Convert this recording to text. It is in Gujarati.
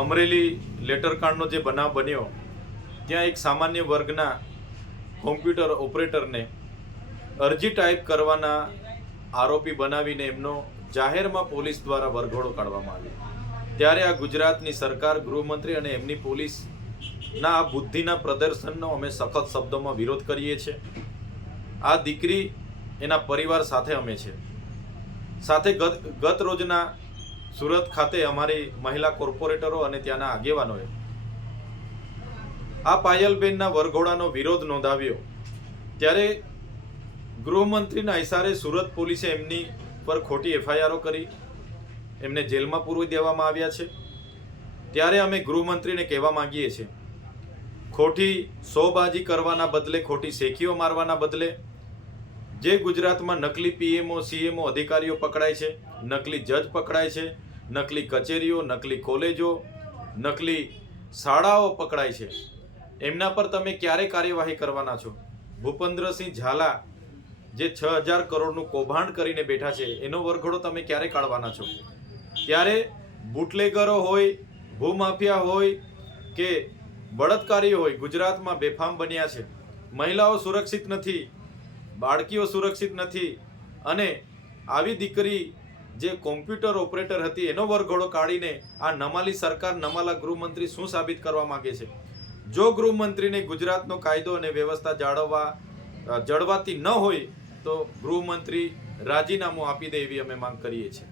અમરેલી લેટરકાંડનો જે બનાવ બન્યો ત્યાં એક સામાન્ય વર્ગના કોમ્પ્યુટર ઓપરેટરને અરજી ટાઈપ કરવાના આરોપી બનાવીને એમનો જાહેરમાં પોલીસ દ્વારા વરઘોડો કાઢવામાં આવ્યો। ત્યારે આ ગુજરાતની સરકાર, ગૃહમંત્રી અને એમની પોલીસના આ બુદ્ધિના પ્રદર્શનનો અમે સખત શબ્દોમાં વિરોધ કરીએ છીએ। આ દીકરી એના પરિવાર સાથે અમે છે। સાથે ગત રોજના સુરત ખાતે અમારી મહિલા કોર્પોરેટરો અને ત્યાંના આગેવાનોએ આ પાયલબેનના વરઘોડાનો વિરોધ નોંધાવ્યો। ત્યારે ગૃહમંત્રીના ઇશારે સુરત પોલીસે એમની પર ખોટી એફઆઈઆરો કરી એમને જેલમાં પૂરવી દેવામાં આવ્યા છે। ત્યારે અમે ગૃહમંત્રીને કહેવા માંગીએ છીએ, ખોટી શોબાજી કરવાના બદલે, ખોટી શેખીઓ મારવાના બદલે જે ગુજરાતમાં નકલી પીએમઓ સીએમઓ અધિકારીઓ પકડાય છે, નકલી જજ પકડાય છે, નકલી કચેરીઓ, નકલી કોલેજો, નકલી શાળાઓ પકડાય છે, એમના પર તમે ક્યારે કાર્યવાહી કરવાના છો? ભૂપેન્દ્રસિંહ ઝાલા જે 6000 કરોડનું કૌભાંડ કરીને બેઠા છે એનો વરઘોડો તમે ક્યારે કાઢવાના છો? ત્યારે બુટલેગરો હોય, ભૂમાફિયા હોય કે બળાત્કારીઓ હોય ગુજરાતમાં બેફામ બન્યા છે। મહિલાઓ સુરક્ષિત નથી, બાળકીઓ સુરક્ષિત નથી, અને આવી દીકરી જે કોમ્પ્યુટર ઓપરેટર હતી એનો વરઘોડો કાઢીને આ નમાલી સરકાર, નમાલા ગૃહમંત્રી શું સાબિત કરવા માંગે છે? જો ગૃહમંત્રીને ગુજરાતનો કાયદો અને વ્યવસ્થા જળવાતી ન હોય તો ગૃહમંત્રી રાજીનામું આપી દે એવી અમે માંગ કરીએ છીએ।